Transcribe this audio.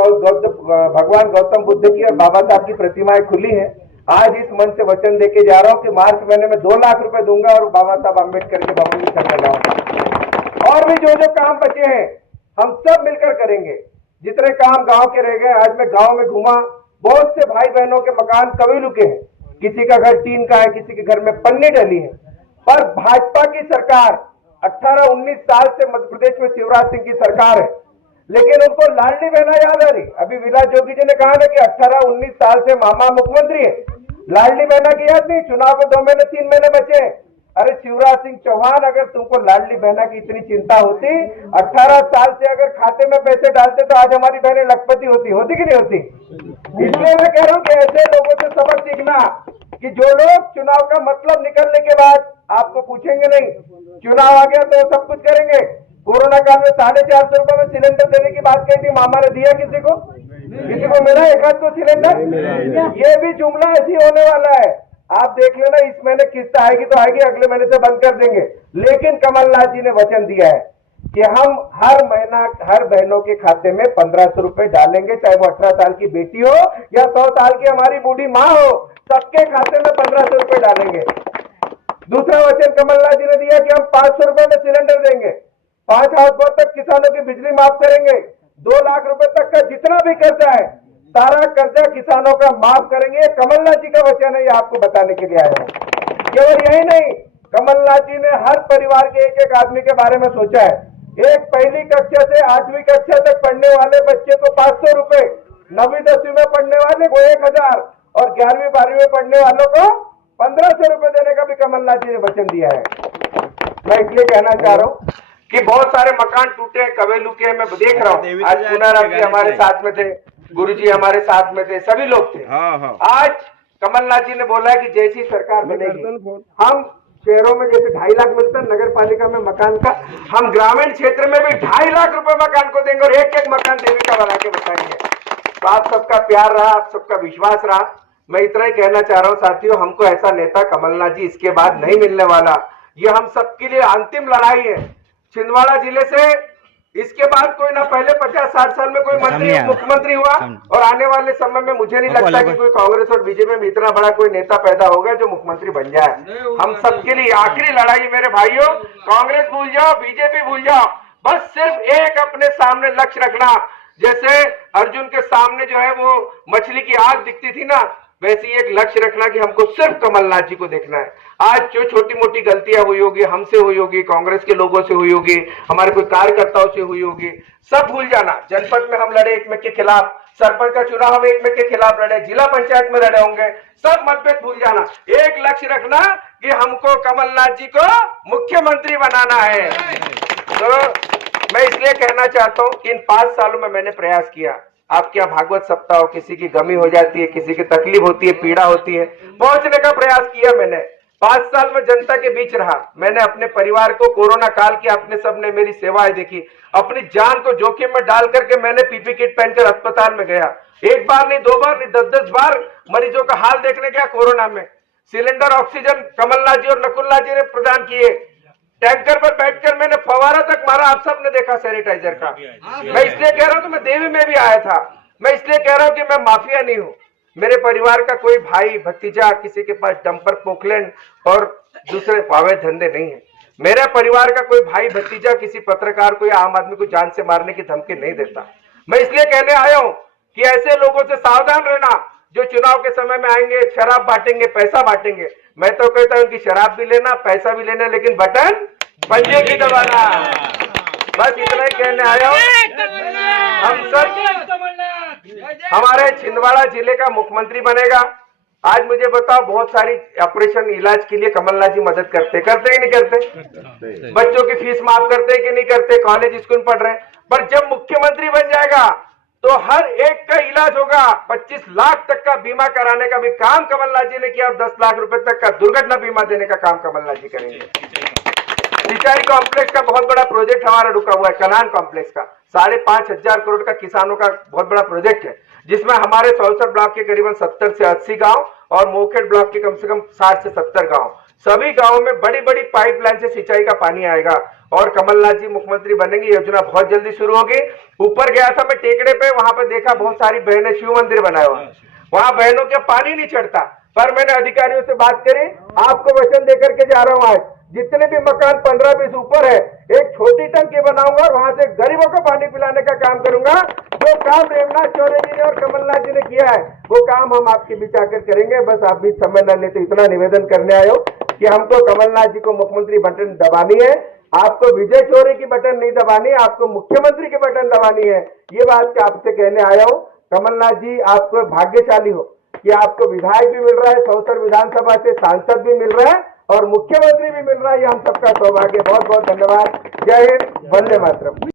भगवान गौतम बुद्ध की और बाबा साहब की प्रतिमाएं खुली हैं। आज इस मन से वचन देके जा रहा हूं कि मार्च महीने में 2 लाख रुपए दूंगा और बाबा साहब अम्बेडकर के भवन में चढ़ने जाऊंगा। और भी जो काम बचे हैं हम सब मिलकर करेंगे। जितने काम गांव के रह गए, आज मैं गांव में घूमा, बहुत से भाई बहनों के मकान कभी लुके हैं, किसी का घर टीन का है, किसी के घर में पन्नी डली है। पर भाजपा की सरकार 18-19 साल से मध्य प्रदेश में शिवराज सिंह की सरकार है, लेकिन उनको लाडली बहना याद आ रही। अभी विलास जोगी जी ने कहा ना कि 18-19 साल से मामा मुख्यमंत्री है, लाडली बहना की याद नहीं। चुनाव को 2 महीने 3 महीने बचे। अरे शिवराज सिंह चौहान, अगर तुमको लाडली बहना की इतनी चिंता होती, 18 साल से अगर खाते में पैसे डालते तो आज हमारी बहनें लखपति होती कि नहीं होती? इसलिए मैं कह रहा हूं कि ऐसे लोगों से सबक सीखना कि जो लोग चुनाव का मतलब निकलने के बाद आपको पूछेंगे नहीं, चुनाव आ गया तो सब कुछ करेंगे। कोरोना काल में 450 रुपए में सिलेंडर देने की बात कही थी, मामा ने दिया किसी को मिला एक आध को सिलेंडर? ये भी जुमला ऐसी होने वाला है। आप देख लेना, इस महीने किस्त आएगी तो आएगी, अगले महीने से बंद कर देंगे। लेकिन कमलनाथ जी ने वचन दिया है कि हम हर महीना हर बहनों के खाते में 1500 रुपए डालेंगे, चाहे वो 18 साल की बेटी हो या 100 साल की हमारी बूढ़ी माँ हो, सबके खाते में 1500 रुपए डालेंगे। दूसरा वचन कमलनाथ जी ने दिया कि हम 500 रुपए में सिलेंडर देंगे, 5 हाउस तक किसानों की बिजली माफ करेंगे, 2 लाख रुपए तक का जितना भी कर्जा है सारा कर्जा किसानों का माफ करेंगे। कमलनाथ जी का वचन है, ये आपको बताने के लिए आया हूं। केवल यही नहीं, कमलनाथ जी ने हर परिवार के एक आदमी के बारे में सोचा है। एक पहली कक्षा से 8वीं कक्षा तक पढ़ने वाले बच्चे को 500 रुपए, 9वीं 10वीं में पढ़ने वाले को 1000 और 11वीं 12वीं में पढ़ने वालों को 1500 रुपए देने का भी कमलनाथ जी ने वचन दिया है। मैं इसलिए कहना चाह रहा हूं कि बहुत सारे मकान टूटे हैं, कवेलू के, मैं देख रहा हूँ। आज पुनाराम जी हमारे साथ में थे, गुरुजी हमारे साथ में थे, सभी लोग थे। आज कमलनाथ जी ने बोला है कि जैसी सरकार बनेगी, हम शहरों में जैसे 2.5 लाख मिलता है नगर पालिका में मकान का, हम ग्रामीण क्षेत्र में भी 2.5 लाख रुपए मकान को देंगे और एक मकान देवी का बना के बताएंगे। तो आप सबका प्यार रहा, आप सबका विश्वास रहा। मैं इतना ही कहना चाह रहा हूँ साथियों, हमको ऐसा नेता कमलनाथ जी इसके बाद नहीं मिलने वाला। ये हम सबके लिए अंतिम लड़ाई है। छिंदवाड़ा जिले से इसके बाद कोई ना पहले 50-60 साल में कोई मंत्री मुख्यमंत्री हुआ, और आने वाले समय में मुझे नहीं लगता कि कोई कांग्रेस और बीजेपी में इतना बड़ा कोई नेता पैदा होगा जो मुख्यमंत्री बन जाए। हम सबके लिए आखिरी लड़ाई मेरे भाइयों, कांग्रेस भूल जाओ, बीजेपी भूल जाओ, बस सिर्फ एक अपने सामने लक्ष्य रखना। जैसे अर्जुन के सामने जो है वो मछली की आग दिखती थी ना, वैसे ही एक लक्ष्य रखना कि हमको सिर्फ कमलनाथ जी को देखना है। आज जो छोटी मोटी गलतियां हुई होगी, हमसे हुई होगी, कांग्रेस के लोगों से हुई होगी, हमारे कोई कार्यकर्ताओं से हुई होगी, सब भूल जाना। जनपद में हम लड़े एक में के खिलाफ, सरपंच का चुनाव हम एक में के खिलाफ लड़े, जिला पंचायत में लड़े होंगे, सब मतभेद भूल जाना। एक लक्ष्य रखना कि हमको कमलनाथ जी को मुख्यमंत्री बनाना है। तो मैं इसलिए कहना चाहता हूं कि इन 5 सालों में मैंने प्रयास किया। आपके यहाँ भागवत सप्ताह हो, किसी की गमी हो जाती है, किसी की तकलीफ होती है, पीड़ा होती है, पहुंचने का प्रयास किया मैंने। 5 साल में जनता के बीच रहा। मैंने अपने परिवार को कोरोना काल की, आपने सबने मेरी सेवाएं देखी, अपनी जान को जोखिम में डाल करके मैंने पीपी किट पहनकर अस्पताल में गया। 1 बार नहीं, 2 बार नहीं, 10-10 बार मरीजों का हाल देखने गया। कोरोना में सिलेंडर ऑक्सीजन कमलनाथ जी और नकुलनाथ जी ने प्रदान किए। टैंकर पर बैठकर मैंने फवारा तक मारा, आप सब ने देखा सैनिटाइजर का। मैं इसलिए कह रहा हूं कि मैं देवी में भी आया था। मैं इसलिए कह रहा हूं कि मैं माफिया नहीं हूं। मेरे परिवार का कोई भाई भतीजा किसी के पास डंपर, पोकलैंड और दूसरे अवैध धंधे नहीं है। मेरे परिवार का कोई भाई भतीजा किसी पत्रकार को या आम आदमी को जान से मारने की धमकी नहीं देता। मैं इसलिए कहने आया हूं कि ऐसे लोगों से सावधान रहना जो चुनाव के समय में आएंगे, शराब बांटेंगे, पैसा बांटेंगे। मैं तो कहता हूं कि शराब भी लेना, पैसा भी लेना, लेकिन बटन पंजे की दबाना। बस इतना ही कहने आया हूं। हम सब, हमारे छिंदवाड़ा जिले का मुख्यमंत्री बनेगा। आज मुझे बताओ, बहुत सारी ऑपरेशन इलाज के लिए कमलनाथ जी मदद करते कि नहीं करते? बच्चों की फीस माफ करते कि नहीं करते? कॉलेज स्कूल पढ़ रहे हैं। पर जब मुख्यमंत्री बन जाएगा तो हर एक का इलाज होगा। 25 लाख तक का बीमा कराने का भी काम कमलनाथ जी ने किया और 10 लाख रुपए तक का दुर्घटना बीमा देने का काम कमलनाथ जी करेंगे। सिंचाई कॉम्प्लेक्स का बहुत बड़ा प्रोजेक्ट हमारा रुका हुआ है, कनान कॉम्प्लेक्स का 5,500 करोड़ का किसानों का बहुत बड़ा प्रोजेक्ट है, जिसमें हमारे सौसर ब्लॉक के करीबन 70 से 80 गांव और मोखेड़ ब्लॉक के कम से कम 60 से 70 गांव सभी गांवों में बड़ी बड़ी पाइपलाइन से सिंचाई का पानी आएगा और कमलनाथ जी मुख्यमंत्री बनेंगे। योजना बहुत जल्दी शुरू होगी। ऊपर गया था मैं टेकड़े पे, वहां पे देखा बहुत सारी बहनें शिव मंदिर बनाए हुआ, वहां बहनों के पानी नहीं चढ़ता, पर मैंने अधिकारियों से बात करी, आपको वचन देकर के जा रहा हूं, आज जितने भी मकान 15-20 ऊपर है एक छोटी टंकी बनाऊंगा और वहां से गरीबों को पानी पिलाने का काम करूंगा। जो काम रेवनाथ चौधरी जी ने और कमलनाथ जी ने किया है वो काम हम आपके बीच आकर करेंगे। बस आप भी समय न लेते इतना निवेदन करने आए हो कि हमको कमलनाथ जी को मुख्यमंत्री बटन दबानी है, आपको विजय चौधरी की बटन नहीं दबानी, आपको मुख्यमंत्री की बटन दबानी है। ये बात आपसे कहने आया हूं। कमलनाथ जी आप भाग्यशाली हो कि आपको विधायक भी मिल रहा है, सौसर विधानसभा से सांसद भी मिल रहा है और मुख्यमंत्री भी मिल रहा है। ये हम सबका सौभाग्य। बहुत बहुत धन्यवाद। जय हिंद, वंदे मातरम।